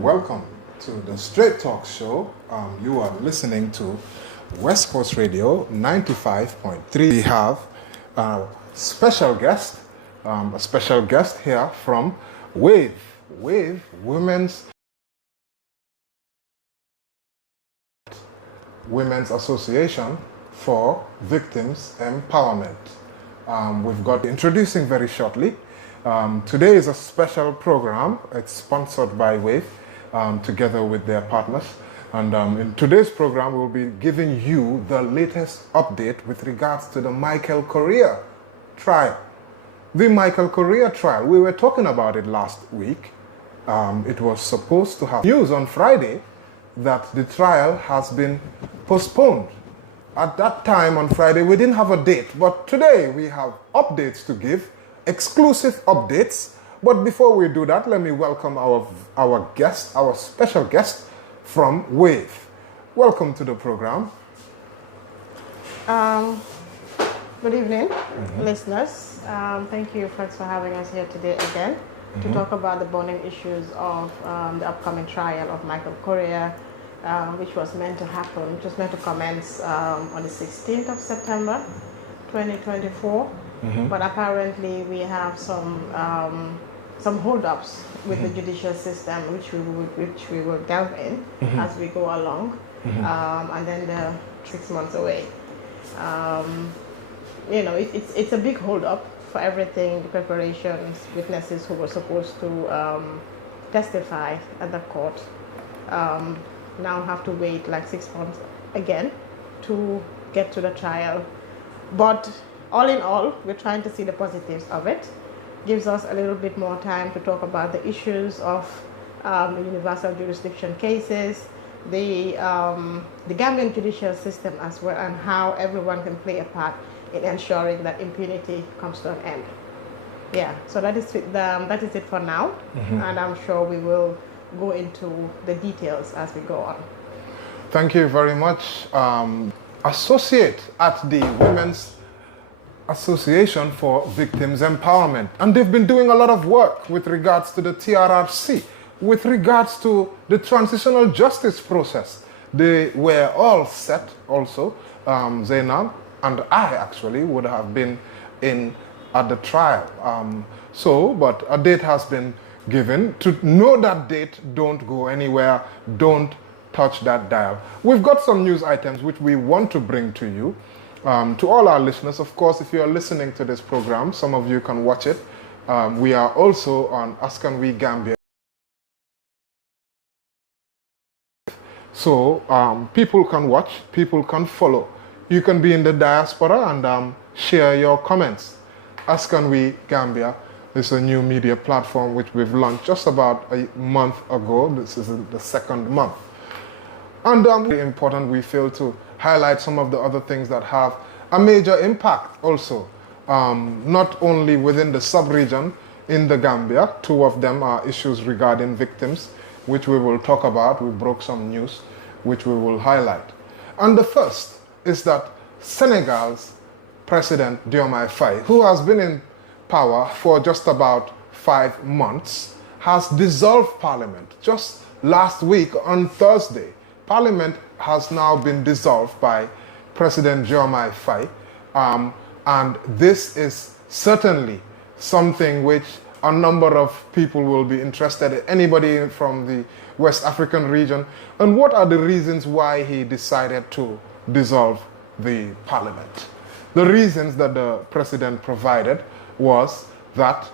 Welcome to the Straight Talk Show. You are listening to West Coast Radio 95.3. We have a special guest here from WAVE Women's Association for Victims Empowerment. We've got introducing very shortly. Today is a special program. It's sponsored by WAVE together with their partners. And in today's program, we'll be giving you the latest update with regards to the Michael Correa trial. The Michael Correa trial, we were talking about it last week. It was supposed to have news on Friday that the trial has been postponed. At that time on Friday, we didn't have a date, but today we have updates to give, exclusive updates. But before we do that, let me welcome our guest, our special guest from WAVE. Welcome to the program. Good evening, listeners. Thank you, folks, for having us here today again to talk about the burning issues of the upcoming trial of Michael Correa, which was meant to commence on the 16th of September, 2024. But apparently we have some hold-ups with the judicial system, which we will delve in as we go along, and then they're 6 months away. It's a big hold-up for everything, the preparations, witnesses who were supposed to testify at the court now have to wait like 6 months again to get to the trial. But all in all, we're trying to see the positives of it. Gives us a little bit more time to talk about the issues of the universal jurisdiction cases, the Gambian judicial system as well, and how everyone can play a part in ensuring that impunity comes to an end. Yeah, so that is it for now, and I'm sure we will go into the details as we go on. Thank you very much. Associate at the Women's Association for Victims Empowerment, and they've been doing a lot of work with regards to the TRRC, with regards to the transitional justice process. They were all set also. Zainab and I actually would have been in at the trial. But a date has been given. To know that date, don't go anywhere, don't touch that dial. We've got some news items which we want to bring to you. To all our listeners, of course, if you're listening to this program, some of you can watch it. We are also on Askan We Gambia. So people can watch, people can follow. You can be in the diaspora and share your comments. Askan We Gambia is a new media platform which we've launched just about a month ago. This is the second month. And very important, we feel to highlight some of the other things that have a major impact also, not only within the sub-region in the Gambia. Two of them are issues regarding victims, which we will talk about. We broke some news, which we will highlight. And the first is that Senegal's President Diomaye Faye, who has been in power for just about 5 months, has dissolved Parliament. Just last week on Thursday, Parliament has now been dissolved by President Diomaye Faye, and this is certainly something which a number of people will be interested in, anybody from the West African region. And what are the reasons why he decided to dissolve the Parliament? The reasons that the President provided was that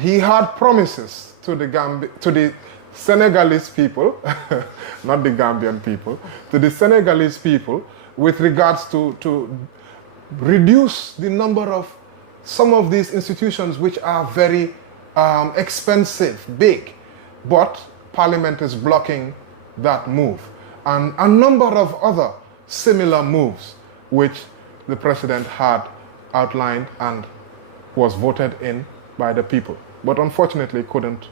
he had promises to the Senegalese people, not the Gambian people, to the Senegalese people with regards to reduce the number of some of these institutions which are very expensive, big, but Parliament is blocking that move. And a number of other similar moves which the President had outlined and was voted in by the people, but unfortunately couldn't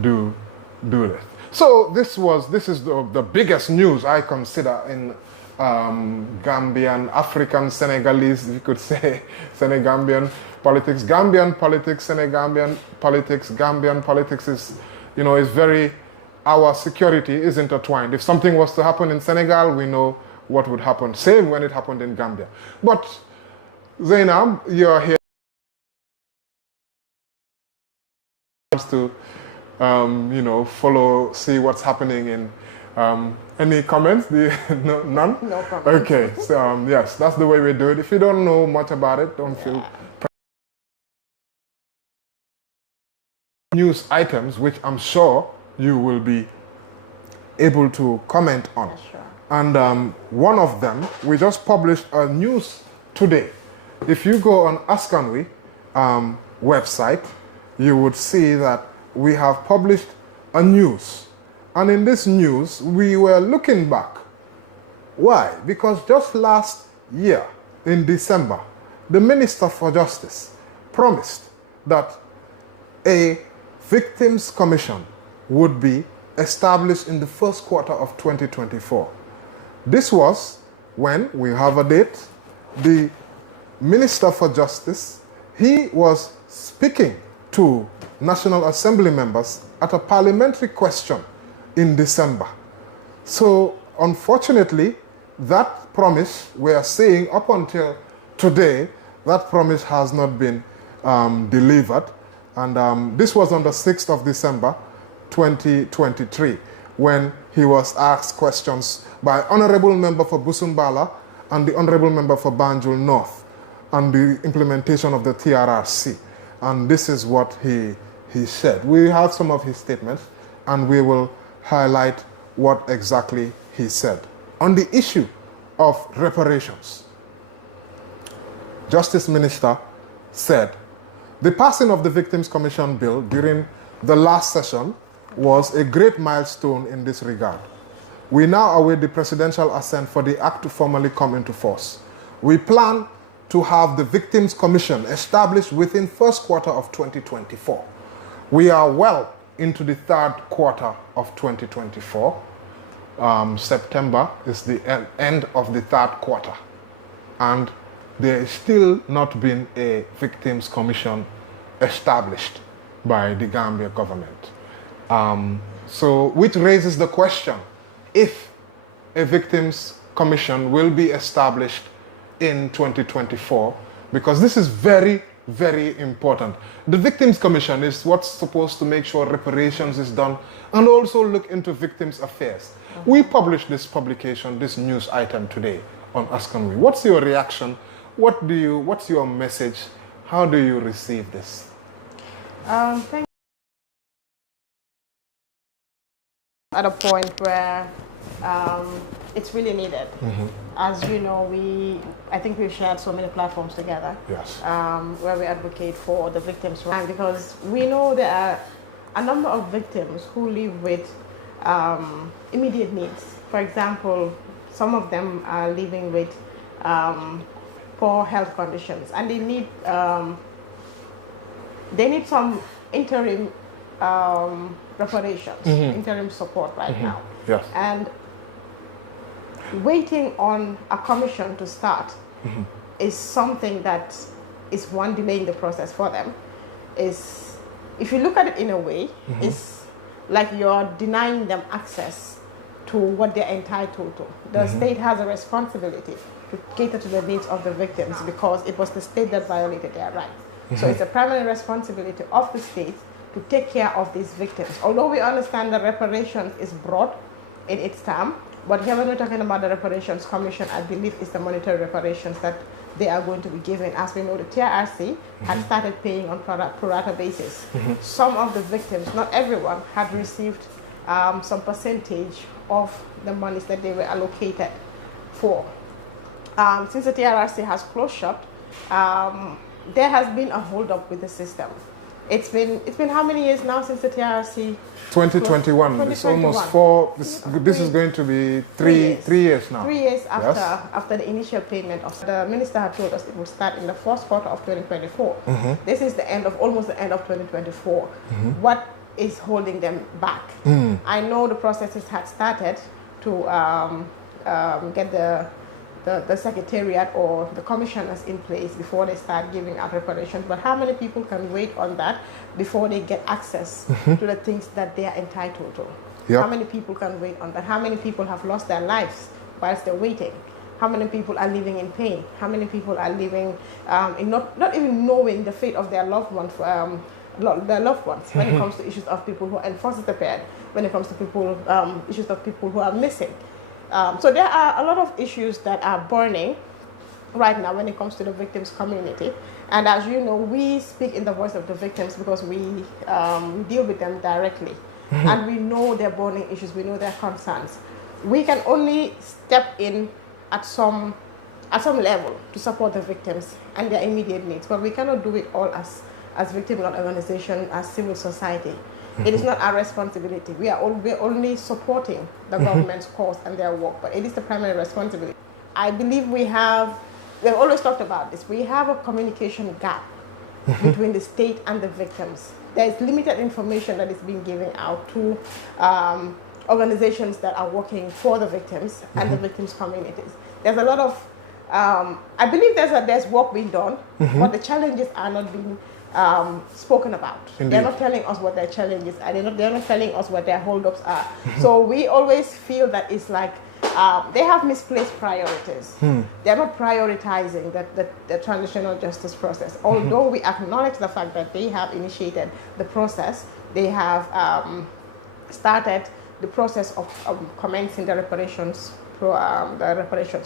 do this. So this is the biggest news I consider in Gambian, African, Senegalese, you could say, Senegambian politics. Gambian politics, Senegambian politics, Gambian politics is it's very, our security is intertwined. If something was to happen in Senegal, we know what would happen. Same when it happened in Gambia. But Zainab, you're here to, follow, see what's happening in. Any comments? None? No problem. Okay, so yes, that's the way we do it. If you don't know much about it, don't feel. News items, which I'm sure you will be able to comment on. Sure. And one of them, we just published a news today. If you go on Askanwi website, you would see that we have published a news. And in this news, we were looking back. Why? Because just last year, in December, the Minister for Justice promised that a Victims Commission would be established in the first quarter of 2024. This was when, we have a date, the Minister for Justice, he was speaking to National Assembly members at a parliamentary question in December. So, unfortunately, that promise, we are seeing up until today, that promise has not been delivered. And this was on the 6th of December, 2023, when he was asked questions by Honorable Member for Busumbala and the Honorable Member for Banjul North on the implementation of the TRRC. And this is what he said. We have some of his statements, and we will highlight what exactly he said. On the issue of reparations, Justice Minister said, the passing of the Victims Commission Bill during the last session was a great milestone in this regard. We now await the presidential assent for the act to formally come into force. We plan to have the Victims Commission established within first quarter of 2024. We are well into the third quarter of 2024. September is the end of the third quarter. And there is still not been a Victims Commission established by the Gambia government. So, which raises the question, if a Victims Commission will be established in 2024, because this is very, very important. The Victims Commission is what's supposed to make sure reparations is done and also look into victims' affairs. We published this publication, this news item today on Askanwi. What's your reaction? What's your message? How do you receive this? Thank you. At a point where it's really needed. Mm-hmm. As you know, I think we've shared so many platforms together. Yes. Where we advocate for the victims' rights, because we know there are a number of victims who live with immediate needs. For example, some of them are living with poor health conditions, and they need some interim reparations, mm-hmm. interim support right mm-hmm. now. Yes. And waiting on a commission to start mm-hmm. is something that is one, delaying the process for them. Is, if you look at it in a way, mm-hmm. it's like you're denying them access to what they're entitled to. The mm-hmm. state has a responsibility to cater to the needs of the victims because it was the state that violated their rights. Mm-hmm. So it's a primary responsibility of the state to take care of these victims. Although we understand that reparations is broad in its term, but here when we're talking about the Reparations Commission, I believe it's the monetary reparations that they are going to be given. As we know, the TRRC mm-hmm. had started paying on pro rata basis. Mm-hmm. Some of the victims, not everyone, had received some percentage of the monies that they were allocated for. Since the TRRC has closed shop, there has been a hold-up with the system. It's been how many years now since the TRRC? 2021. It's almost four. This is going to be three years now. 3 years after the initial payment. The minister had told us it would start in the first quarter of 2024. Mm-hmm. This is almost the end of 2024. Mm-hmm. What is holding them back? Mm. I know the processes had started to get the the secretariat or the commissioners in place before they start giving out reparations. But how many people can wait on that before they get access to the things that they are entitled to? Yep. How many people can wait on that? How many people have lost their lives whilst they're waiting? How many people are living in pain? How many people are living in not even knowing the fate of their loved ones? When it comes to issues of people who are unfortunately prepared, when it comes to people issues of people who are missing. So there are a lot of issues that are burning right now when it comes to the victims community. And as you know, we speak in the voice of the victims because we deal with them directly. And we know their burning issues, we know their concerns. We can only step in at some level to support the victims and their immediate needs, but we cannot do it all as victim-led organization, as civil society. It is not our responsibility. We're only supporting the government's cause and their work, but it is the primary responsibility. I believe we've always talked about this. We have a communication gap between the state and the victims. There is limited information that is being given out to organizations that are working for the victims and the victims' communities. There's a lot of, I believe there's work being done, but the challenges are not being spoken about. Indeed. They're not telling us what their challenges are. They're not telling us what their holdups are. So we always feel that it's like they have misplaced priorities. They're not prioritizing the transitional justice process. Although we acknowledge the fact that they have initiated the process, they have started the process of commencing the reparations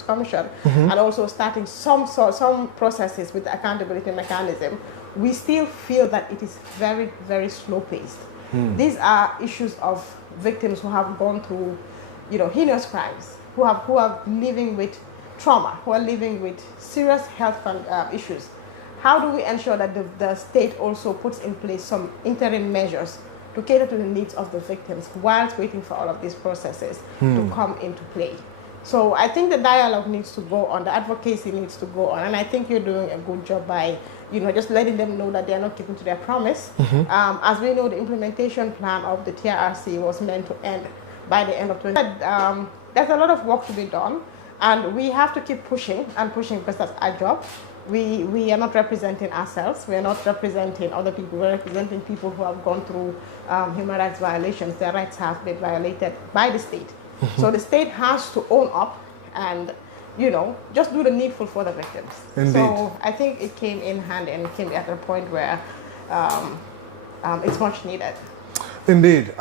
commission, and also starting some processes with the accountability mechanism. We still feel that it is very, very slow paced. These are issues of victims who have gone through, heinous crimes, who are living with trauma, who are living with serious health issues. How do we ensure that the state also puts in place some interim measures to cater to the needs of the victims whilst waiting for all of these processes to come into play? So I think the dialogue needs to go on, the advocacy needs to go on, and I think you're doing a good job by, just letting them know that they are not keeping to their promise. As we know, the implementation plan of the TRRC was meant to end by the end of 2020. There's a lot of work to be done, and we have to keep pushing because that's our job. We are not representing ourselves. We are not representing other people. We're representing people who have gone through human rights violations. Their rights have been violated by the state. So the state has to own up and, just do the needful for the victims. Indeed. So I think it came in hand and came at a point where it's much needed. Indeed.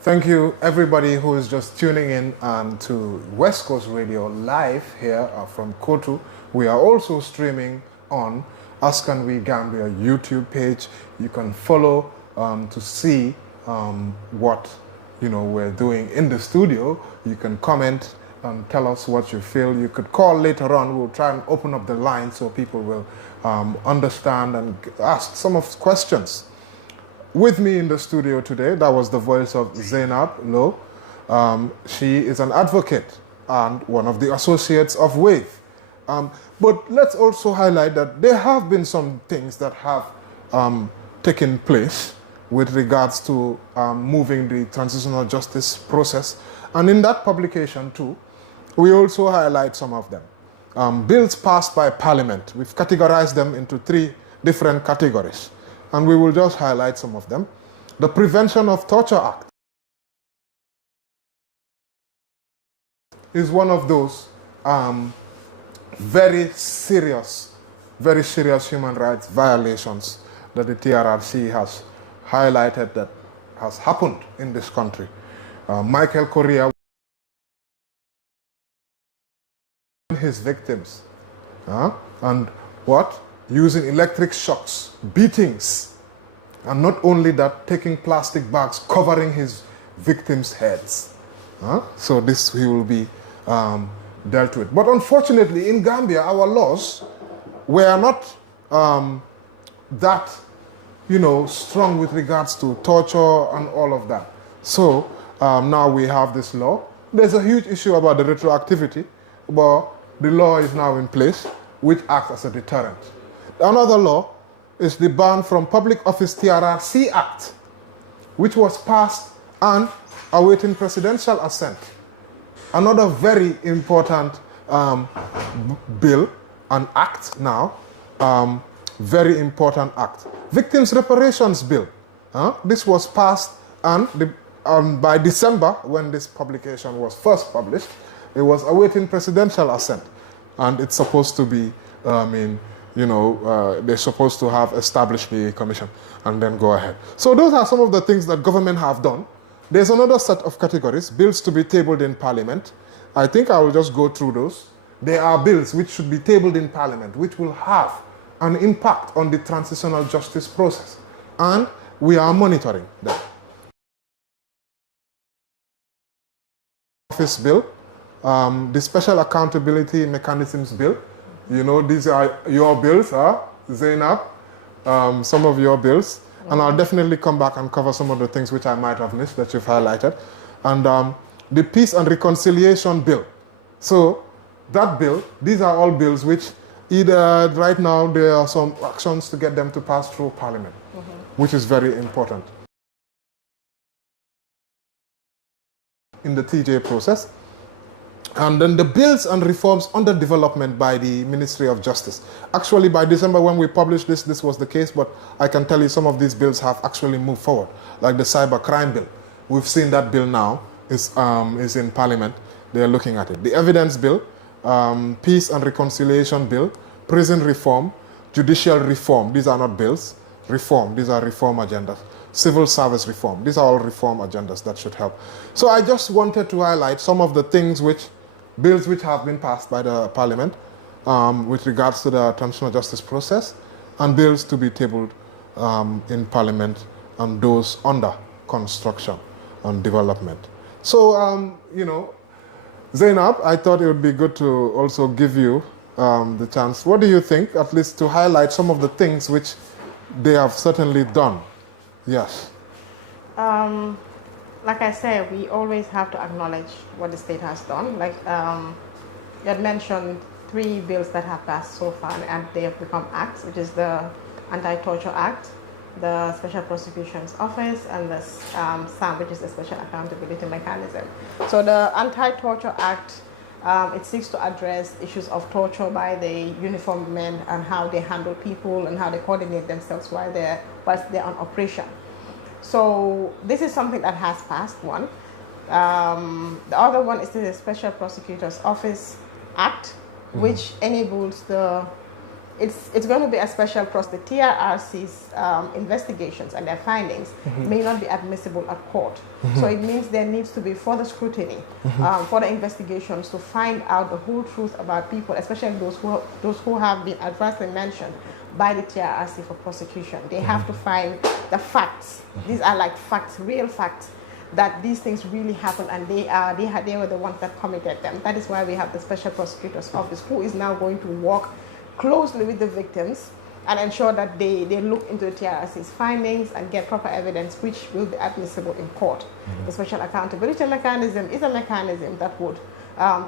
Thank you, everybody who is just tuning in to West Coast Radio live here from Kotu. We are also streaming on Ask and We Gambia YouTube page. You can follow to see what we're doing in the studio. You can comment and tell us what you feel. You could call later on. We'll try and open up the line so people will understand and ask some of questions. With me in the studio today, that was the voice of Zainab Lo. She is an advocate and one of the associates of WAVE. But let's also highlight that there have been some things that have taken place with regards to moving the transitional justice process. And in that publication too, we also highlight some of them. Bills passed by Parliament, we've categorized them into 3 different categories. And we will just highlight some of them. The Prevention of Torture Act is one of those very serious human rights violations that the TRRC has highlighted that has happened in this country. Michael Correa, his victims, and what? Using electric shocks, beatings, and not only that, taking plastic bags, covering his victims' heads. So this he will be dealt with. But unfortunately, in Gambia, our laws were not that, strong with regards to torture and all of that. So now we have this law. There's a huge issue about the retroactivity, but the law is now in place, which acts as a deterrent. Another law is the Ban from Public Office TRRC Act, which was passed and awaiting presidential assent. Another very important bill, an act now, very important act. Victims Reparations Bill. This was passed, and by December, when this publication was first published, it was awaiting presidential assent. And it's supposed to be, they're supposed to have established the commission and then go ahead. So those are some of the things that government have done. There's another set of categories, bills to be tabled in Parliament. I think I will just go through those. There are bills which should be tabled in Parliament, which will have an impact on the transitional justice process. And we are monitoring them. Office Bill, the Special Accountability Mechanisms Bill. You know, these are your bills, Zainab, some of your bills. And I'll definitely come back and cover some of the things which I might have missed that you've highlighted. And the Peace and Reconciliation Bill. So that bill, these are all bills which either right now there are some actions to get them to pass through Parliament, which is very important. In the TJ process. And then the bills and reforms under development by the Ministry of Justice. Actually, by December when we published this, this was the case, but I can tell you some of these bills have actually moved forward, like the cyber crime bill. We've seen that bill now is in Parliament. They are looking at it. The evidence bill, peace and reconciliation bill, prison reform, judicial reform. These are not bills. Reform. These are reform agendas. Civil service reform. These are all reform agendas that should help. So I just wanted to highlight some of the things bills which have been passed by the Parliament with regards to the transitional justice process, and bills to be tabled in Parliament and those under construction and development. So, Zainab, I thought it would be good to also give you the chance. What do you think, at least to highlight some of the things which they have certainly done? Yes. Like I said, we always have to acknowledge what the state has done. Like you had mentioned 3 bills that have passed so far and they have become acts, which is the Anti-Torture Act, the Special Prosecution's Office, and the SAM, which is the Special Accountability Mechanism. So the Anti-Torture Act, it seeks to address issues of torture by the uniformed men and how they handle people and how they coordinate themselves whilst they're on operation. So this is something that has passed, one. The other one is the Special Prosecutor's Office Act, which enables it's going to be a special process. The TRRC's investigations and their findings may not be admissible at court. So it means there needs to be further scrutiny, further investigations to find out the whole truth about people, especially those who have been adversely mentioned by the TRRC for prosecution. They have to find the facts. These are like facts, real facts, that these things really happened and they were the ones that committed them. That is why we have the Special Prosecutor's Office, who is now going to work closely with the victims and ensure that they look into the TRRC's findings and get proper evidence which will be admissible in court. The Special Accountability Mechanism is a mechanism that would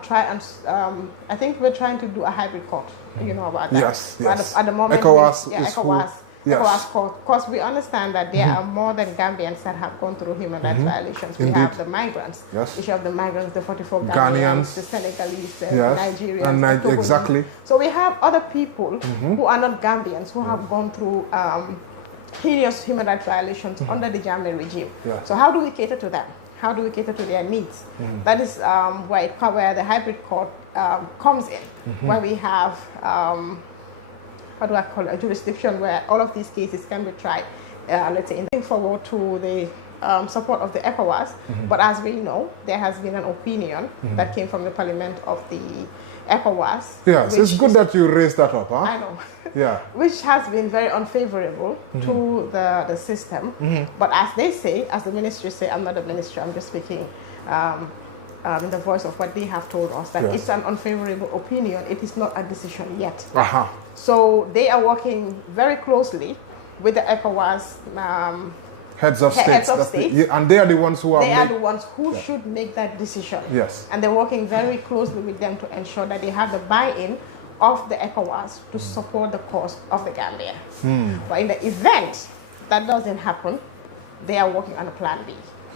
try and, I think we're trying to do a hybrid court, you know about that. Yes. At the moment, ECOWAS ECOWAS court, because we understand that there are more than Gambians that have gone through human rights violations. We have the migrants, issue of the migrants, the 44 Ghanaians, the Senegalese, the Nigerians, the exactly. So we have other people who are not Gambians who have gone through hideous human rights violations under the Jammeh regime. So how do we cater to them? How do we cater to their needs? That is where the hybrid court comes in, where we have how do I call it, a jurisdiction where all of these cases can be tried, let's say, looking forward to the support of the ECOWAS. But as we know, there has been an opinion that came from the Parliament of the ECOWAS. Yes, it's good that you raised that up, huh? I know. Yeah. Which has been very unfavorable to the system. But as they say, as the ministry say, I'm not a ministry, I'm just speaking in the voice of what they have told us, that it's an unfavorable opinion. It is not a decision yet. So they are working very closely with the ECOWAS heads of state. And they are the ones who should make that decision. Yes. And they're working very closely with them to ensure that they have the buy-in of the ECOWAS to support the cause of the Gambia. But in the event that doesn't happen, they are working on a plan B.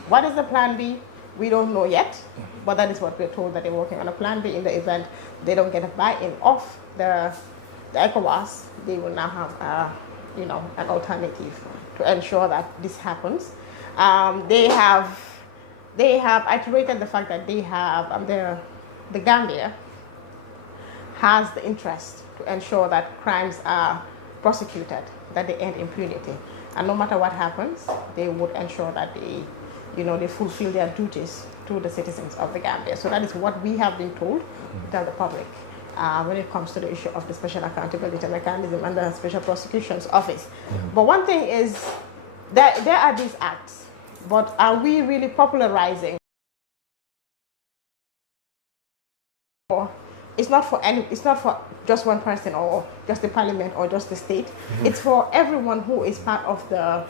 What is the plan B? We don't know yet, but that is what we're told, that they're working on a plan B in the event they don't get a buy-in of the ECOWAS. They will now have an alternative to ensure that this happens. They have iterated the fact that they have the Gambia has the interest to ensure that crimes are prosecuted, that they end impunity, and no matter what happens, they would ensure that they fulfill their duties to the citizens of the Gambia. So that is what we have been told to tell the public when it comes to the issue of the Special Accountability Mechanism and the Special Prosecutions Office. But one thing is that there are these acts, but are we really popularizing? It's not for just one person or just the parliament or just the state. It's for everyone who is part of the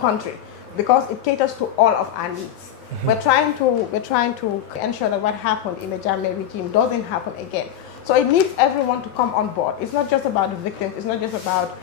country, because it caters to all of our needs. We're trying to ensure that what happened in the Jammeh regime doesn't happen again. So it needs everyone to come on board. It's not just about the victims. It's not just about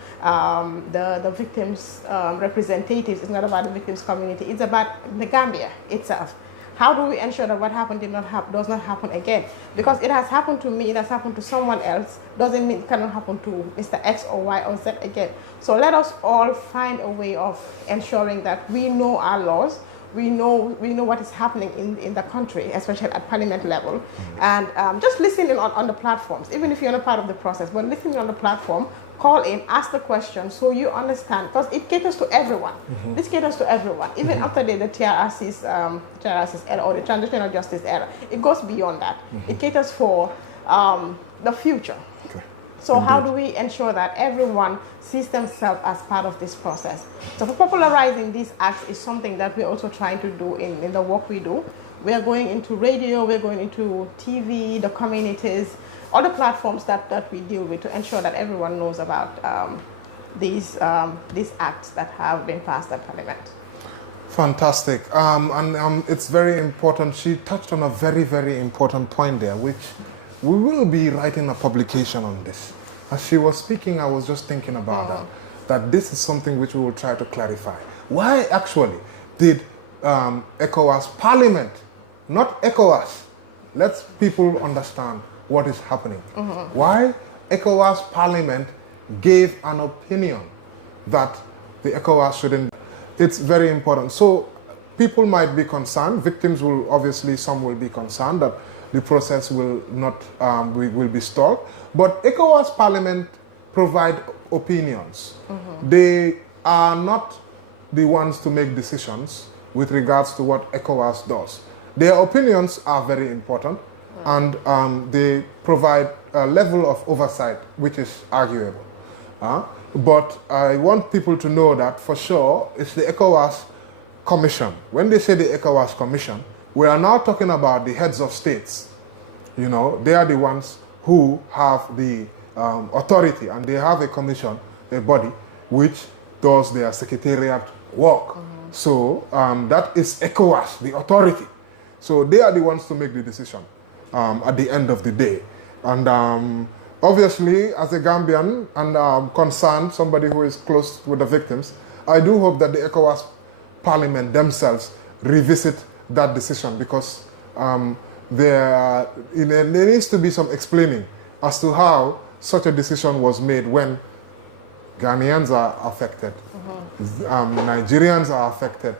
the victims' representatives. It's not about the victims' community. It's about the Gambia itself. How do we ensure that what happened does not happen again? Because it has happened to me, it has happened to someone else, doesn't mean it cannot happen to Mr. X or Y or Z again. So let us all find a way of ensuring that we know our laws, we know what is happening in the country, especially at parliament level, and just listening on the platforms, even if you're not part of the process, but listening on the platform, call in, ask the question so you understand, because it caters to everyone. This caters to everyone, even after the TRRC's era or the transitional justice era. It goes beyond that. It caters for the future. Okay. So how do we ensure that everyone sees themselves as part of this process? So for popularizing these acts is something that we're also trying to do in the work we do. We are going into radio, we're going into TV, the communities, all the platforms that we deal with to ensure that everyone knows about these acts that have been passed at Parliament. Fantastic. And it's very important. She touched on a very, very important point there, which we will be writing a publication on this. As she was speaking, I was just thinking about that this is something which we will try to clarify. Why actually did ECOWAS Parliament, not ECOWAS, let people understand what is happening. Why ECOWAS Parliament gave an opinion that the ECOWAS shouldn't. It's very important. So people might be concerned, victims will obviously, some will be concerned that the process will not, will be stalled. But ECOWAS Parliament provide opinions. They are not the ones to make decisions with regards to what ECOWAS does. Their opinions are very important, and they provide a level of oversight which is arguable. But I want people to know that for sure it's the ECOWAS Commission. When they say the ECOWAS Commission, we are now talking about the heads of states. You know, they are the ones who have the authority, and they have a commission, a body, which does their secretariat work. So that is ECOWAS, the authority. So they are the ones to make the decision at the end of the day. And obviously, as a Gambian and concerned, somebody who is close with the victims, I do hope that the ECOWAS Parliament themselves revisit that decision, because there needs to be some explaining as to how such a decision was made when Ghanaians are affected, Nigerians are affected.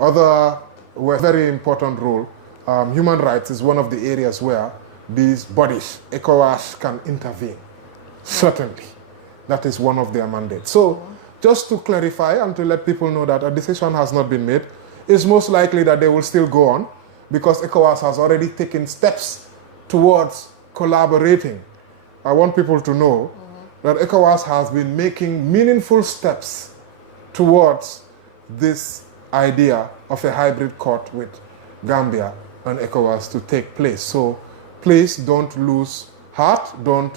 Other very important role. Human rights is one of the areas where these bodies, ECOWAS, can intervene. Certainly. That is one of their mandates. So, just to clarify and to let people know that a decision has not been made, it's most likely that they will still go on, because ECOWAS has already taken steps towards collaborating. I want people to know that ECOWAS has been making meaningful steps towards this idea of a hybrid court with Gambia and ECOWAS to take place. So please don't lose heart. Don't,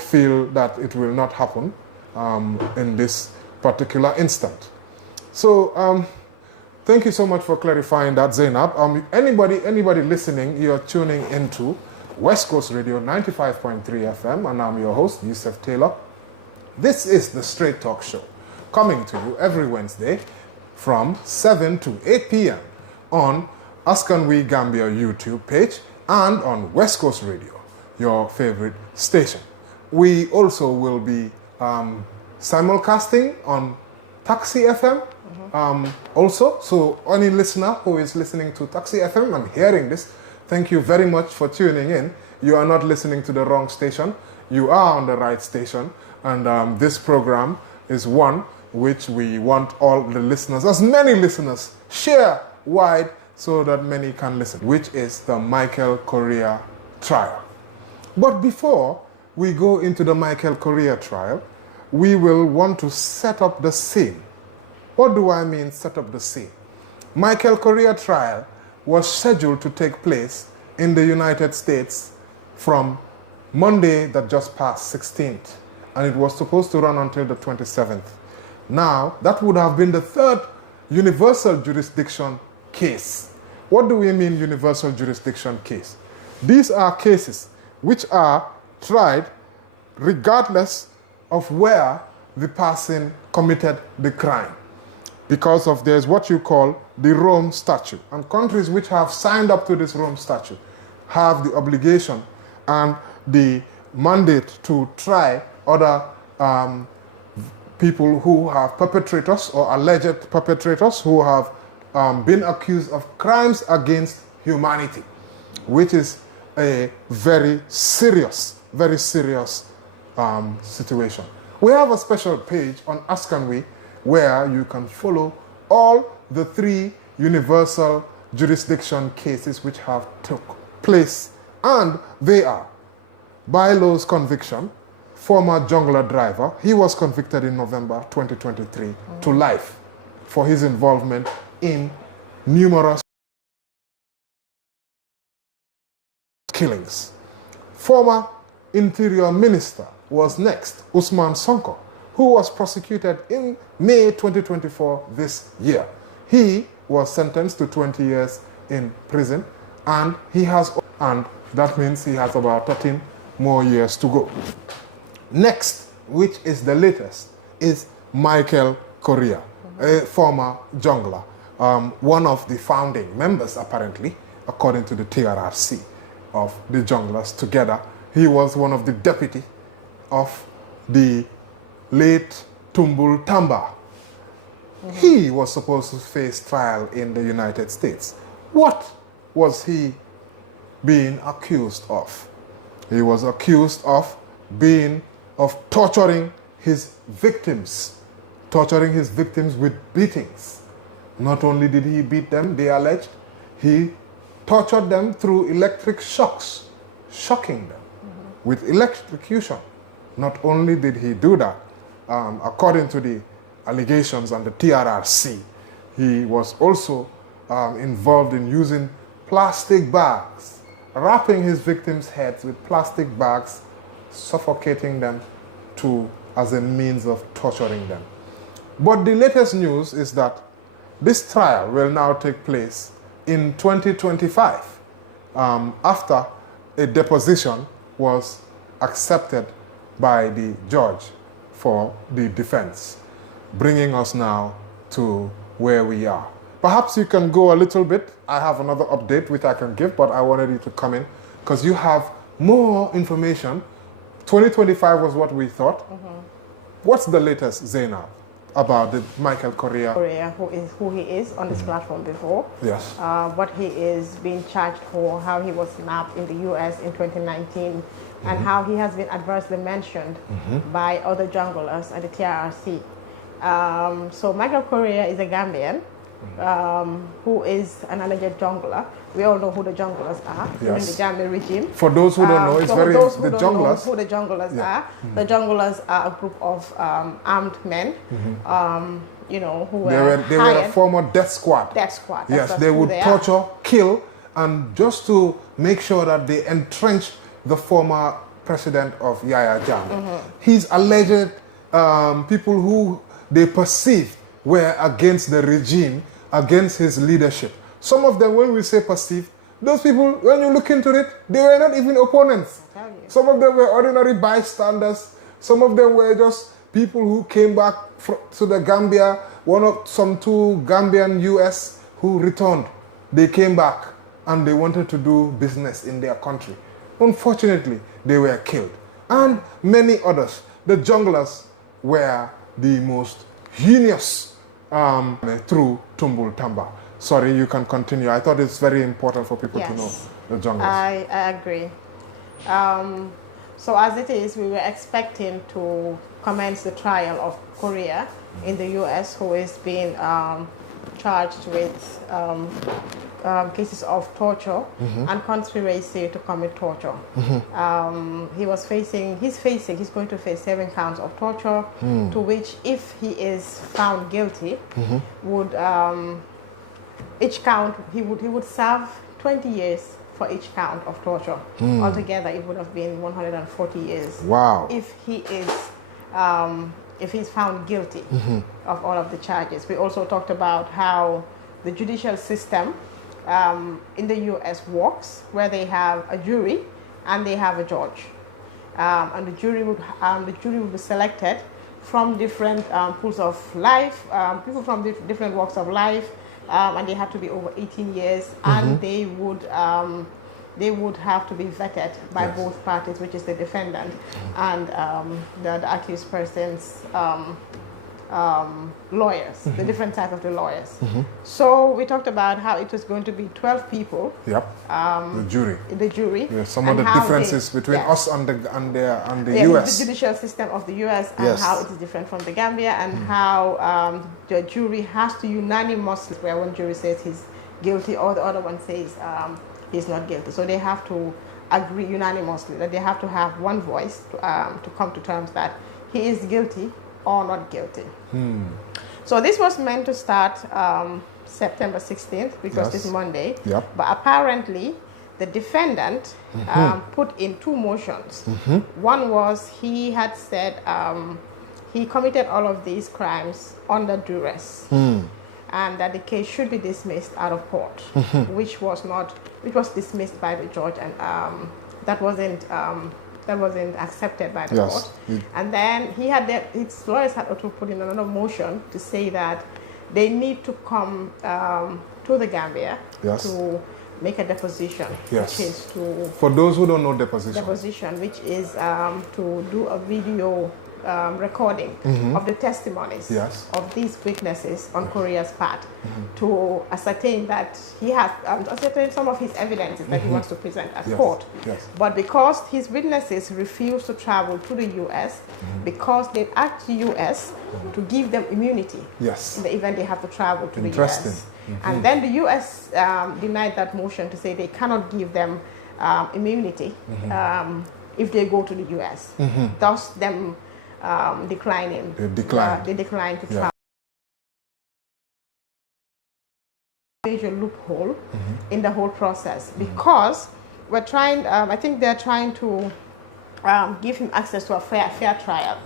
feel that it will not happen in this particular instant. So thank you so much for clarifying that, Zainab. Anybody listening, you're tuning into West Coast Radio 95.3 FM, and I'm your host, Yusuf Taylor. This is the Straight Talk Show, coming to you every Wednesday from 7 to 8 p.m. on Ask and We Gambia YouTube page and on West Coast Radio, your favorite station. We also will be simulcasting on Taxi FM also. So any listener who is listening to Taxi FM and hearing this, thank you very much for tuning in. You are not listening to the wrong station. You are on the right station. And this program is one which we want all the listeners, as many listeners, share wide so that many can listen, which is the Michael Correa trial. But before we go into the Michael Correa trial, we will want to set up the scene. What do I mean, set up the scene? Michael Correa trial was scheduled to take place in the United States from Monday that just passed, 16th, and it was supposed to run until the 27th. Now, that would have been the third universal jurisdiction case. What do we mean universal jurisdiction case? These are cases which are tried regardless of where the person committed the crime, because of there's what you call the Rome Statute. And countries which have signed up to this Rome Statute have the obligation and the mandate to try other people who have perpetrators or alleged perpetrators who have been accused of crimes against humanity, which is a very serious situation. We have a special page on Ask and We where you can follow all the 3 universal jurisdiction cases which have took place, and they are Bailo's conviction, former jungler driver. He was convicted in November 2023 to life for his involvement in numerous killings. Former Interior Minister was next, Usman Sonko, who was prosecuted in May 2024 this year. He was sentenced to 20 years in prison, and that means he has about 13 more years to go. Next, which is the latest, is Michael Correa, a former jungler, one of the founding members, apparently, according to the TRRC, of the junglers together. He was one of the deputy of the late Tumbul Tamba. He was supposed to face trial in the United States. What was he being accused of? He was accused of torturing his victims with beatings. Not only did he beat them, they alleged, he tortured them through electric shocks, shocking them with electrocution. Not only did he do that, according to the allegations on the TRRC, he was also involved in using plastic bags, wrapping his victims' heads with plastic bags, suffocating them as a means of torturing them. But the latest news is that this trial will now take place in 2025 after a deposition was accepted by the judge for the defense, bringing us now to where we are. Perhaps you can go a little bit. I have another update which I can give, but I wanted you to come in because you have more information. 2025 was what we thought. What's the latest, Zainab, about the Michael Correa? Correa, who he is on this platform before. Yes. What he is being charged for, how he was nabbed in the US in 2019, and how he has been adversely mentioned by other junglers at the TRRC. So Michael Correa is a Gambian who is an alleged jungler. We all know who the junglers are in the Gambian regime. For those who don't know, it's very those who the don't junglers. Know who the junglers are. The junglers are a group of armed men. You know, who they were a former death squad. Death squad. Yes, they would torture, kill, and just to make sure that they entrench the former president of Yahya Jammeh. He's alleged people who they perceived were against the regime, against his leadership. Some of them, when we say perceived, those people, when you look into it, they were not even opponents. Some of them were ordinary bystanders. Some of them were just people who came back to the Gambia, two Gambian US who returned They came back and they wanted to do business in their country. Unfortunately, they were killed. And many others. The junglers were the most heinous through Tumbul Tamba. Sorry, you can continue. I thought it's very important for people to know the junglers. I agree. So as it is, we were expecting to commence the trial of Correa in the U.S., who is being charged with cases of torture and conspiracy to commit torture. He's going to face 7 counts of torture, to which, if he is found guilty, would each count he would serve 20 years for each count of torture. Altogether, it would have been 140 years. Wow! If he's found guilty of all of the charges. We also talked about how the judicial system in the U.S. works, where they have a jury and they have a judge, and the jury would be selected from different pools of life, people from different walks of life, and they have to be over 18 years, and they would have to be vetted by both parties, which is the defendant and the accused person's lawyers, the different type of the lawyers. So we talked about how it was going to be 12 people. Yep. The jury. The jury. Yeah, some of the differences between us and the U.S. The judicial system of the U.S. and how it is different from the Gambia, and how the jury has to unanimously, where one jury says he's guilty or the other one says he's not guilty. So they have to agree unanimously, that they have to have one voice to come to terms that he is guilty or not guilty. So this was meant to start September 16th, because this Monday. But apparently the defendant put in 2 motions. One was, he had said he committed all of these crimes under duress, and that the case should be dismissed out of court, which was dismissed by the judge, and that wasn't accepted by the court. And then his lawyers had to put in another motion to say that they need to come to the Gambia to make a deposition, which is to... For those who don't know deposition, which is to do a video recording of the testimonies of these witnesses on Correa's part, to ascertain that he has ascertain some of his evidences that he wants to present at court. But because his witnesses refused to travel to the U.S. because they asked the U.S. to give them immunity in the event they have to travel to the U.S. And then the U.S. denied that motion to say they cannot give them immunity if they go to the U.S. Thus them declining. They declined to travel. Major loophole in the whole process, because we're trying. I think they're trying to give him access to a fair trial,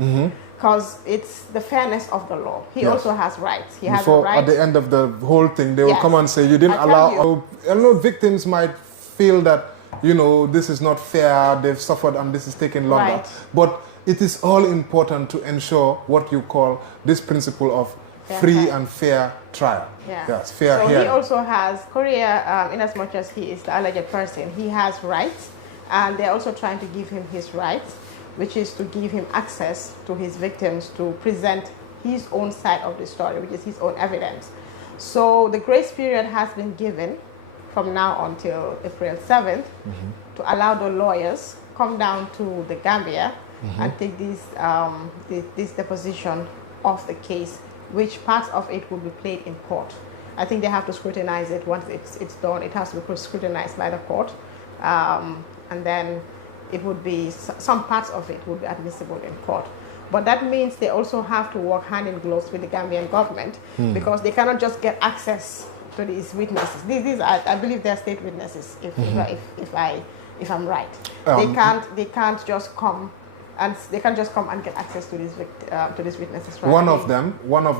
because it's the fairness of the law. He also has rights. He has a right. At the end of the whole thing, they will come and say, you didn't allow. I know victims might feel that, you know, this is not fair, they've suffered and this is taking longer. But it is all important to ensure what you call this principle of free and fair trial. Fair so hearing. He also has, Correa, in as much as he is the alleged person, he has rights, and they're also trying to give him his rights, which is to give him access to his victims to present his own side of the story, which is his own evidence. So the grace period has been given from now until April 7th to allow the lawyers come down to the Gambia and take this deposition of the case, which parts of it will be played in court. I think they have to scrutinize it once it's done. It has to be scrutinized by the court, and then it would be, some parts of it would be admissible in court. But that means they also have to work hand in gloves with the Gambian government, because they cannot just get access to these witnesses. These are, I believe, they're state witnesses. If I'm right, they can't just come and get access to these witnesses. Right? One of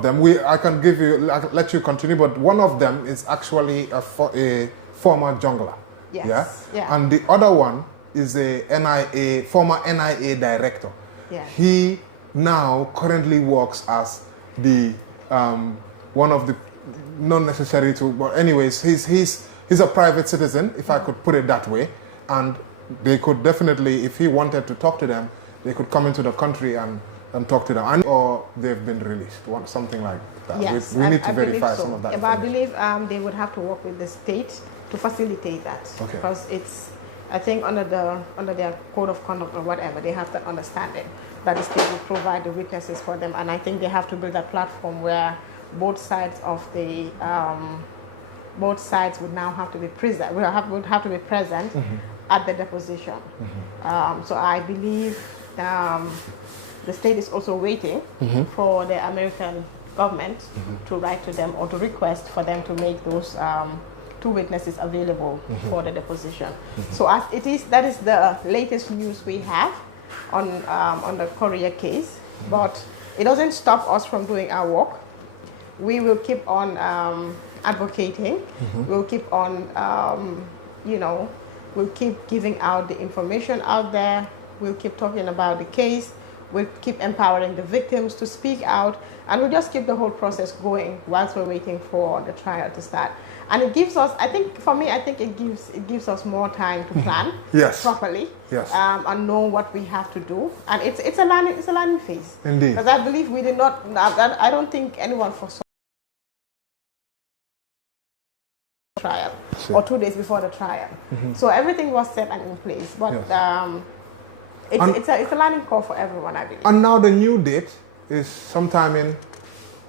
them. I can give you. Let you continue. But one of them is actually a former jungler. And the other one is a former NIA director. He now currently works as the one of the, not necessary to, but anyways, he's he's a private citizen, if I could put it that way, and they could definitely, if he wanted to talk to them, they could come into the country and talk to them, or they've been released, something like that. Yes, we need to verify so. some of that. But I believe they would have to work with the state to facilitate that, because it's, I think under their code of conduct or whatever, they have that understanding that the state will provide the witnesses for them, and I think they have to build a platform where both sides of the both sides would now have to be present. Would have to be present at the deposition. So I believe the state is also waiting for the American government to write to them or to request for them to make those two witnesses available for the deposition. So as it is, that is the latest news we have on the Correa case. But it doesn't stop us from doing our work. We will keep on advocating. We'll keep on, we'll keep giving out the information out there. We'll keep talking about the case. We'll keep empowering the victims to speak out, and we'll just keep the whole process going whilst we're waiting for the trial to start. And it gives us, I think, for me, I think it gives us more time to plan properly, and know what we have to do. And it's a learning phase. Indeed. Because I believe we did not. I don't think anyone foresaw trial or 2 days before the trial. So everything was set and in place, but. It's a learning curve for everyone, I believe. And now the new date is sometime in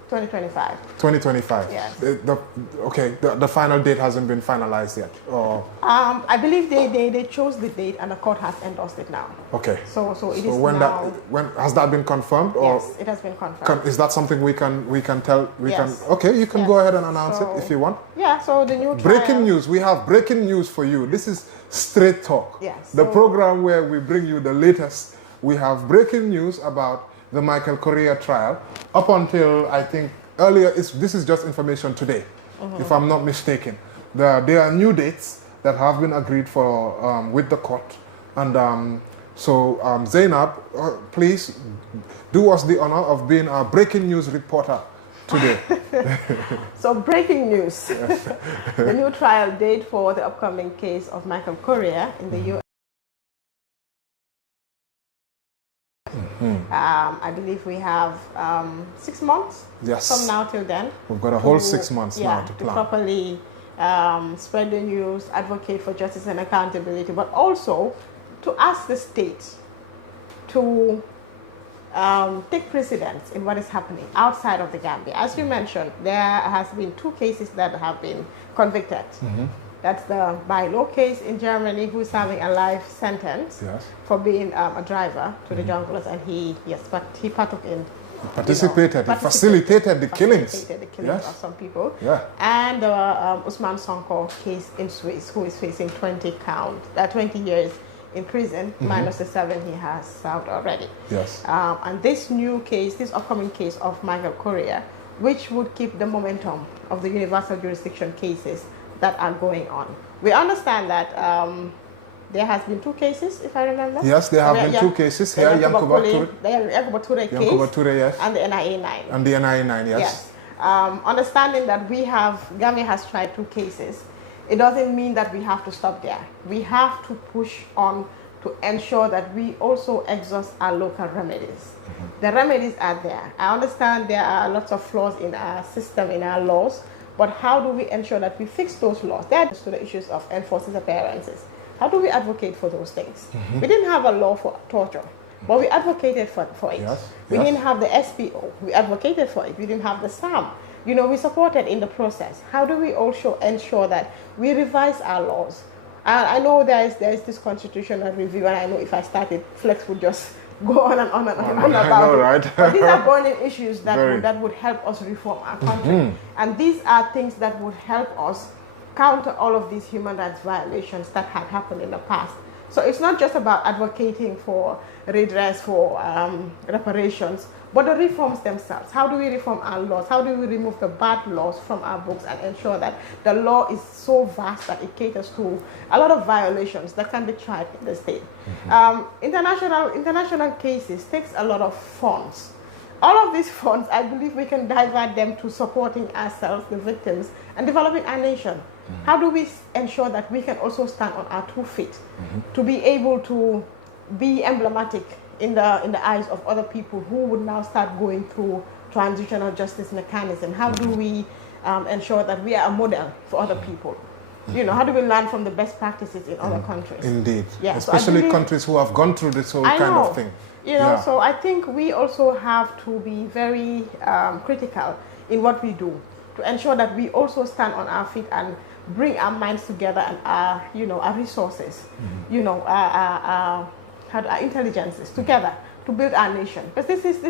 2025. 2025. Yes. The final date hasn't been finalized yet. Or I believe they chose the date and the court has endorsed it now. Okay. So it is when now. When has that been confirmed? Or yes, it has been confirmed. Is that something we can tell? Yes. Okay, you can go ahead and announce it if you want. Yeah. So the new trial. Breaking news. We have breaking news for you. This is Straight Talk. Yes. The program where we bring you the latest. We have breaking news about the Michael Correa trial. Up until, I think, earlier, this is just information today, if I'm not mistaken. There are new dates that have been agreed for with the court. And so Zainab, please do us the honor of being our breaking news reporter today. So breaking news. The new trial date for the upcoming case of Michael Correa in the U.S. I believe we have 6 months from now till then. We've got a whole 6 months now to plan. To properly spread the news, advocate for justice and accountability, but also to ask the state to take precedence in what is happening outside of the Gambia. As you mentioned, there has been 2 cases that have been convicted. That's the by-law case in Germany, who's having a life sentence for being a driver to the junglers, and he partook in. He participated, he facilitated the killings. Of some people. And the Usman Sonko case in Swiss, who is facing 20 years in prison, minus the 7 he has served already. And this new case, this upcoming case of Michael Correa, which would keep the momentum of the universal jurisdiction cases that are going on. We understand that there has been 2 cases, if I remember. Yes, there have been 2 cases here. Yankuba Ture case and the NIA 9. And the NIA 9, yes. Understanding that Gambia has tried 2 cases, it doesn't mean that we have to stop there. We have to push on to ensure that we also exhaust our local remedies. The remedies are there. I understand there are lots of flaws in our system, in our laws, but how do we ensure that we fix those laws? That is to the issues of enforcing appearances. How do we advocate for those things? We didn't have a law for torture, but we advocated for it. We didn't have the SPO. We advocated for it. We didn't have the SAM. We supported in the process. How do we also ensure that we revise our laws? I know there is this constitutional review, and I know if I started, Flex would just go on and on and on about it. But these are burning issues that would help us reform our country. And these are things that would help us counter all of these human rights violations that had happened in the past. So it's not just about advocating for redress, for reparations, but the reforms themselves. How do we reform our laws? How do we remove the bad laws from our books and ensure that the law is so vast that it caters to a lot of violations that can be tried in the state? International cases takes a lot of funds. all of these funds, I believe we can divert them to supporting ourselves, the victims, and developing our nation. How do we ensure that we can also stand on our 2 feet to be able to be emblematic in the eyes of other people who would now start going through transitional justice mechanism? How do we ensure that we are a model for other people? You know, how do we learn from the best practices in other countries? Indeed. Yeah, Especially countries who have gone through this whole kind of thing. You know, so I think we also have to be very critical in what we do to ensure that we also stand on our feet and bring our minds together and our, you know, our resources, you know, our intelligences together to build our nation. Because this is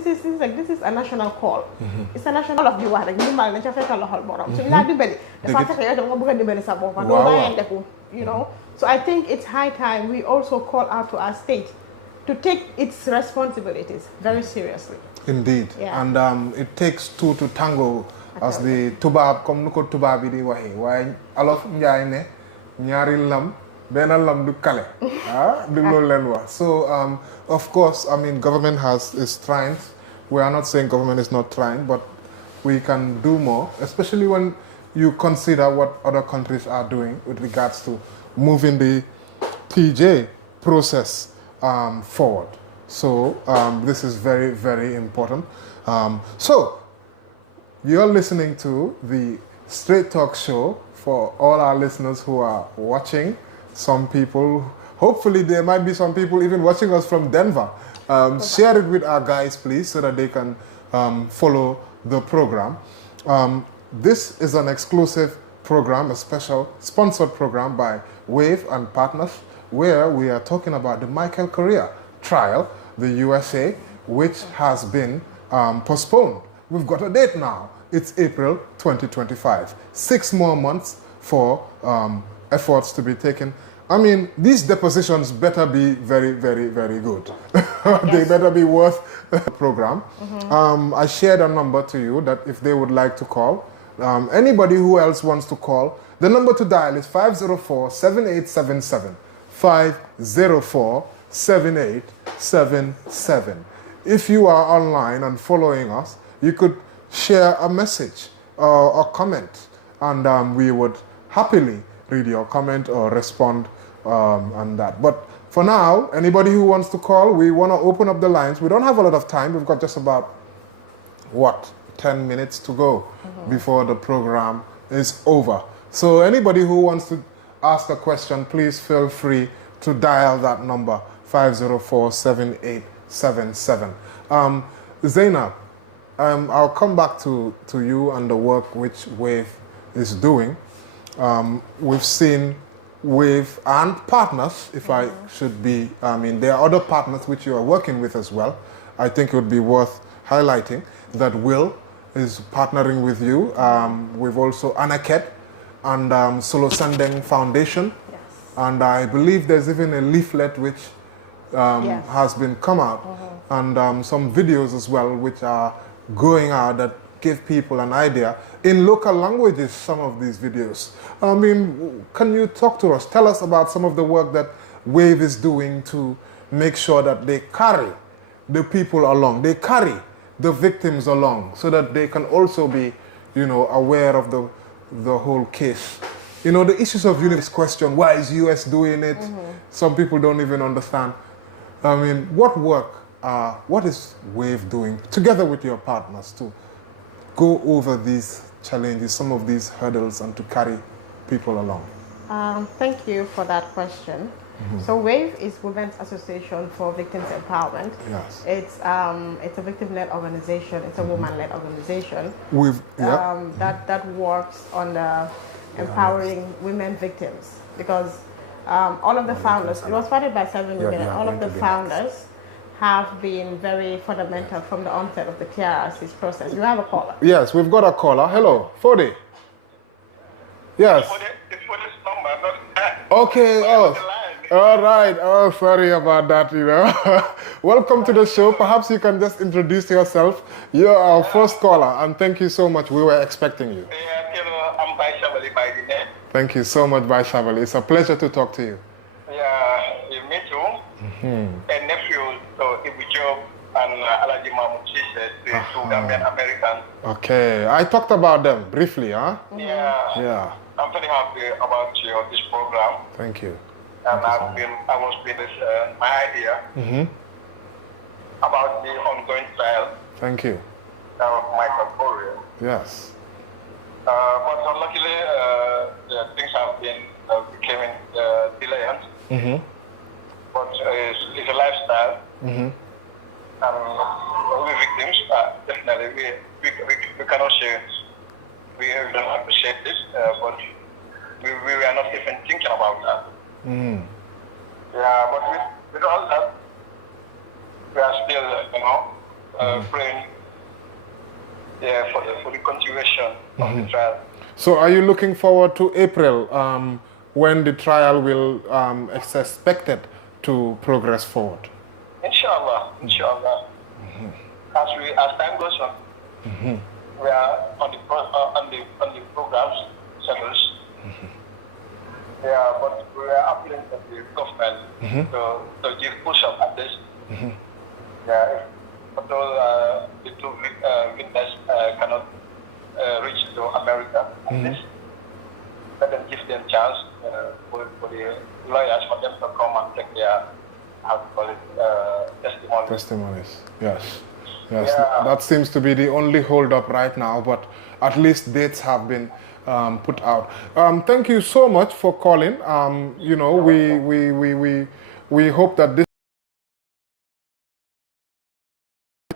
a national call. It's a national of the world. You know, so I think it's high time we also call out to our state to take its responsibilities very seriously. Indeed. Yeah. And it takes two to tango, as the tubab comme nuko tubabi di waxe waye alof njaay ne ñaari lam bena lam du kale du lol len wax. So of course, I mean, government is trying. We are not saying government is not trying, but we can do more, especially when you consider what other countries are doing with regards to moving the TJ process forward. So this is very, very important. So you're listening to the Straight Talk Show. For all our listeners who are watching, some people, hopefully there might be some people even watching us from Denver. Share it with our guys, please, so that they can follow the program. This is an exclusive program, a special sponsored program by Wave and Partners, where we are talking about the Michael Correa trial, the USA, which has been postponed. We've got a date now. It's April 2025. 6 more months for efforts to be taken. I mean, these depositions better be very, very, very good. They better be worth the program. I shared a number to you that if they would like to call, anybody who else wants to call, the number to dial is 504-7877. 504-7877. If you are online and following us, you could share a message or a comment, and we would happily read your comment or respond on that. But for now, anybody who wants to call, we want to open up the lines. We don't have a lot of time. We've got just about, 10 minutes to go before the program is over. So anybody who wants to ask a question, please feel free to dial that number, 504-7877. Zainab, I'll come back to you and the work which Wave is doing. We've seen Wave and partners, if I should be, I mean, there are other partners which you are working with as well. I think it would be worth highlighting that Will is partnering with you. We've also Anaket and Solo Sandeng Foundation. Yes. And I believe there's even a leaflet which has been come out, and some videos as well which are going out that give people an idea in local languages, some of these videos. I mean, can you talk to us? Tell us about some of the work that Wave is doing to make sure that they carry the people along, they carry the victims along, so that they can also be, you know, aware of the whole case. You know, the issues of unity question, why is US doing it? Some people don't even understand. I mean, what is Wave doing together with your partners to go over these challenges, some of these hurdles, and to carry people along? Thank you for that question. So WAVE is Women's Association for Victims Empowerment. Yes. It's a victim-led organization. It's a woman-led organization. That works on empowering women victims, because all of the founders, it was started by 7 women, and all of the founders have been very fundamental from the onset of the TRRC's process. You have a caller? Yes, we've got a caller. Hello, Fode. Yes. It's for this number, not that. Okay, all right. Oh, sorry about that, you know. Welcome to the show. Perhaps you can just introduce yourself. You're our first caller, and thank you so much. We were expecting you. Yeah, I'm Bai Shabali by the name. Thank you so much, Bai Shabali. It's a pleasure to talk to you. Yeah, you meet you. And nephew, so if we job and Alaji Mamuchi said, two Gambian Americans. Okay, I talked about them briefly, huh? Yeah. Yeah. I'm very happy about this program. Thank you. And I was with my idea about the ongoing trial Thank you. of Michael Correa. Yes. But unluckily, things have been becoming delayed. But it's a lifestyle. And we victims, definitely, we cannot say we don't appreciate this, but we are not even thinking about that. Yeah, but with all that, we are still, praying for the continuation of the trial. So are you looking forward to April when the trial will is expected to progress forward? Inshallah. As time goes on, we are on the programs, channels. Yeah, but we are appealing to the government to give push up at this. Yeah, although the two witnesses cannot reach to America at this, let them give them chance for the lawyers for them to come and take their testimonies. Yes. Yes. Yeah. That seems to be the only hold-up right now, but at least dates have been put out. Thank you so much for calling. You know, we hope that this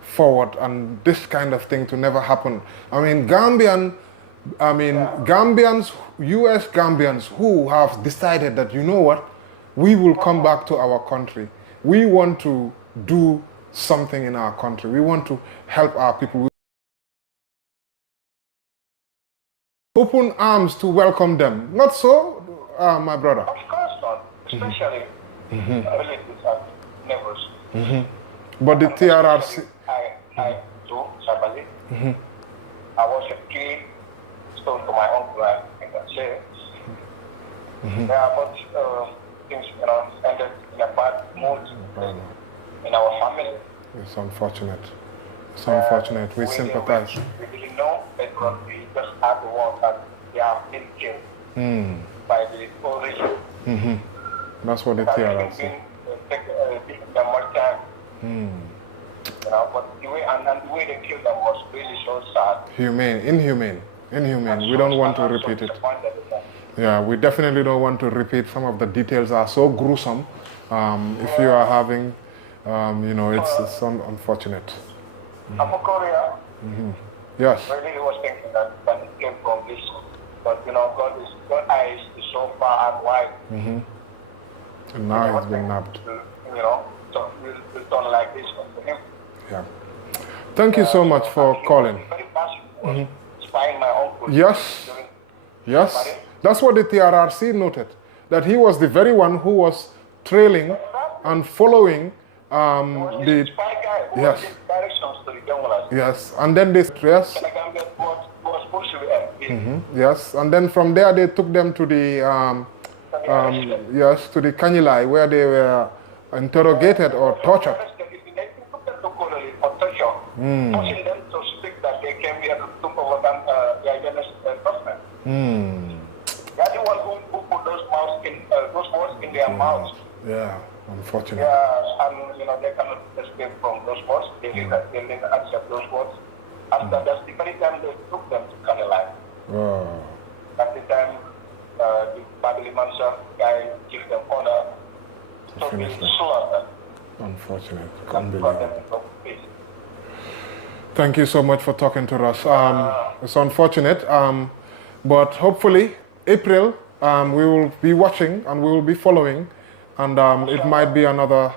forward and this kind of thing to never happen. I mean, Gambians, US Gambians who have decided that, you know what, we will come back to our country. We want to do something in our country. We want to help our people. Open arms to welcome them. Not so, my brother? Of course not, especially relatives and neighbors. But the TRRC... I too, Sabali, I was a key stone to my uncle, I can say. Yeah, but things, ended in a bad mood in our family. It's unfortunate. It's unfortunate. We sympathize. We didn't know that we just had the one that they have been killed by the origin. That's what the TRRC. Taking them more time. But the way the way they killed them was really so sad. Inhumane. We don't want to repeat it. Yeah, we definitely don't want to repeat. Some of the details are so gruesome. If you are having, it's unfortunate. I'm for Correa. Yes. I really was thinking that it came from this, but God's eyes is so far and wide. And now he's been nabbed. So we'll turn like this for him. Yeah. Thank you so much for calling. Very passionate. Spying my uncle. Yes. Yes. That's what the TRRC noted. That he was the very one who was trailing and following the spy guy who yes. was giving directions to the journalists. Yes. And then they yes. Was supposed to be yes. And then from there they took them to the yes, to the Kanyilai where they were interrogated or tortured. Forcing them to speak that they came here to overcome the identity enforcement. They are the one who put those words in their mouths. Yeah, unfortunately. Yeah, and they cannot escape from those words. They didn't accept those words. After that's the very time they took them to Kanilai. Oh. At the time, the Babili Mansa guy gave them order to be slaughtered. Unfortunate. Unbelievable. Thank you so much for talking to us. It's unfortunate, but hopefully April we will be watching and we will be following, and it might be another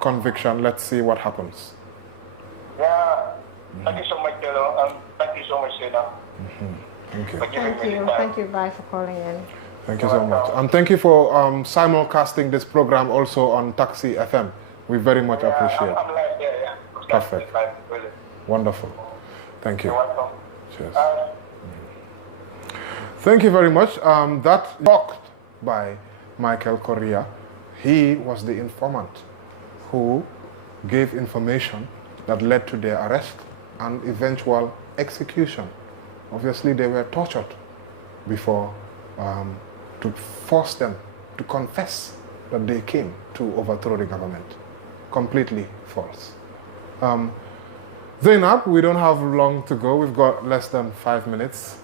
conviction. Let's see what happens. Yeah. Thank you so much, Jello. Thank you so much, Seda. Thank you. Thank you, bye for calling in. Thank you so much. And thank you for simulcasting this program also on Taxi FM. We very much appreciate it. I'm live there, yeah. Perfect. Really. Wonderful. Thank you. You're welcome. Cheers. Thank you very much. That talked by Michael Correa. He was the informant who gave information that led to their arrest and eventual execution. Obviously, they were tortured before to force them to confess that they came to overthrow the government. Completely false. Zainab, we don't have long to go. We've got less than 5 minutes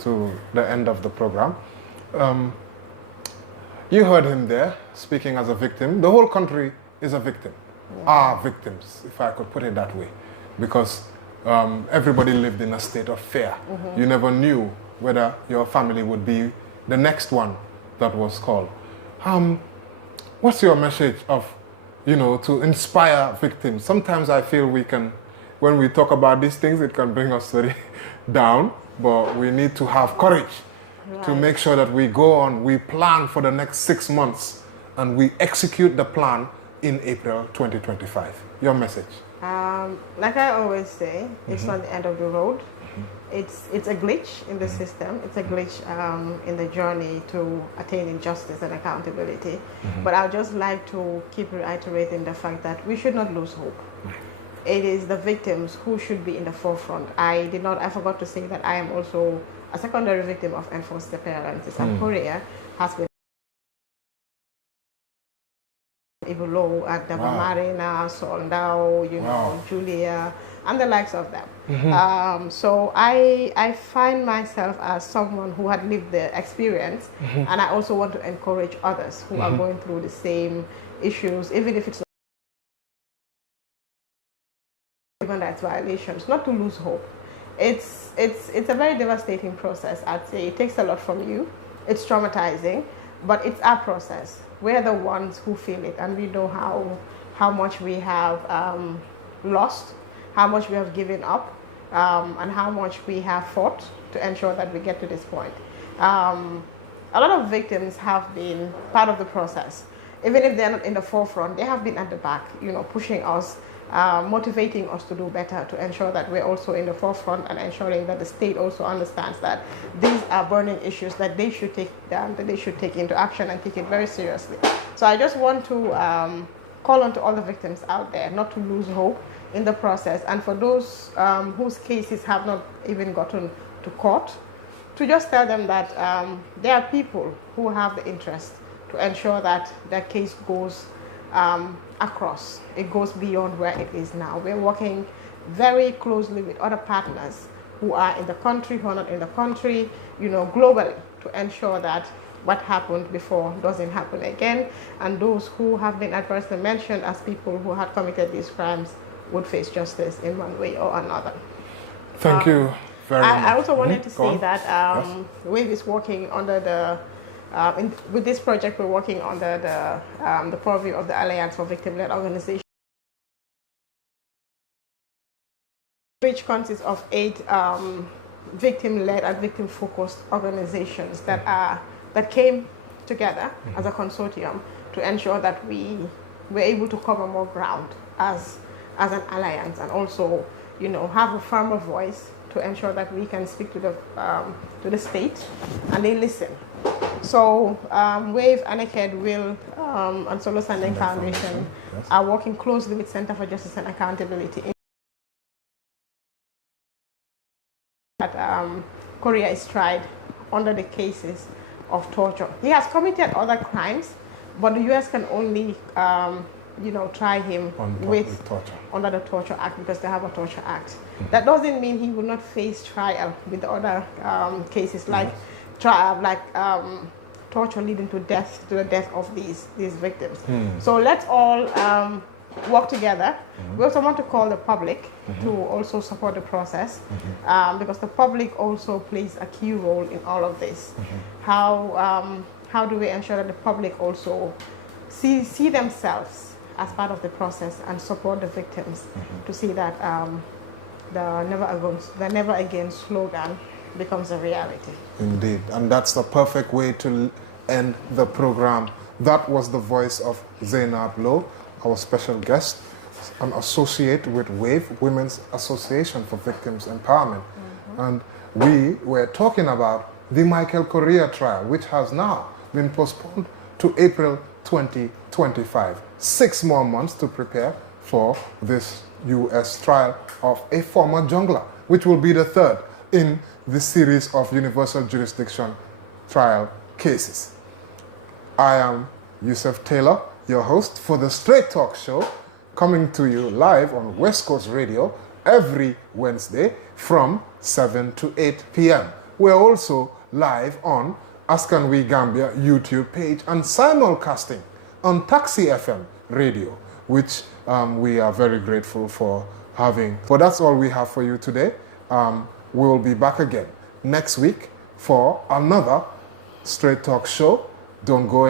to the end of the program. You heard him there speaking as a victim. The whole country is a victim. Are victims, if I could put it that way, because everybody lived in a state of fear. You never knew whether your family would be the next one that was called. What's your message of, to inspire victims? Sometimes I feel we can, when we talk about these things, it can bring us very down, but we need to have courage to make sure that we go on, we plan for the next 6 months, and we execute the plan in April 2025. Your message? Like I always say, it's not the end of the road. It's a glitch in the system. It's a glitch in the journey to attaining justice and accountability. But I'd just like to keep reiterating the fact that we should not lose hope. It is the victims who should be in the forefront. I forgot to say that I am also a secondary victim of enforced disappearances. And Correa has been Ibulo at the Marina, Soldao, Julia, and the likes of them. So I find myself as someone who had lived the experience, and I also want to encourage others who are going through the same issues, even if it's human rights violations, not to lose hope. It's a very devastating process. I'd say it takes a lot from you. It's traumatizing, but it's our process. We're the ones who feel it, and we know how much we have lost, how much we have given up, and how much we have fought to ensure that we get to this point. A lot of victims have been part of the process. Even if they're not in the forefront, they have been at the back, pushing us, motivating us to do better, to ensure that we're also in the forefront, and ensuring that the state also understands that these are burning issues that they should take down, that they should take into action and take it very seriously. So I just want to call on to all the victims out there not to lose hope in the process, and for those whose cases have not even gotten to court, to just tell them that there are people who have the interest to ensure that their case goes across. It goes beyond where it is now. We're working very closely with other partners who are in the country, who are not in the country, globally, to ensure that what happened before doesn't happen again, and those who have been adversely mentioned as people who had committed these crimes would face justice in one way or another. Thank you very much. I also wanted to say that WAVE is working under the with this project, we're working under the purview of the Alliance for Victim-Led Organizations, which consists of 8 victim-led and victim-focused organizations that came together as a consortium to ensure that we were able to cover more ground as an alliance, and also have a firmer voice to ensure that we can speak to the state and they listen. So WAVE, ANECED, WILL, and Solo Sanding Foundation are working closely with Center for Justice and Accountability. That Correa is tried under the cases of torture. He has committed other crimes, but the U.S. can only try him under the Torture Act, because they have a Torture Act. That doesn't mean he will not face trial with the other cases like torture leading to the death of these victims. So let's all work together. We also want to call the public to also support the process, because the public also plays a key role in all of this. How do we ensure that the public also see themselves as part of the process and support the victims, to see that the never again slogan becomes a reality. Indeed, and that's the perfect way to end the program. That was the voice of Zainab Low, our special guest, an associate with WAVE, Women's Association for Victims Empowerment. And we were talking about the Michael Correa trial, which has now been postponed to April 2025. 6 more months to prepare for this U.S. trial of a former jungler, which will be the third in the series of universal jurisdiction trial cases. I am Yusuf Taylor, your host for the Straight Talk Show, coming to you live on West Coast Radio every Wednesday from 7 to 8 p.m. We're also live on Ask and We Gambia YouTube page and simulcasting on Taxi FM radio, which we are very grateful for having. But that's all we have for you today. We will be back again next week for another Straight Talk Show. Don't go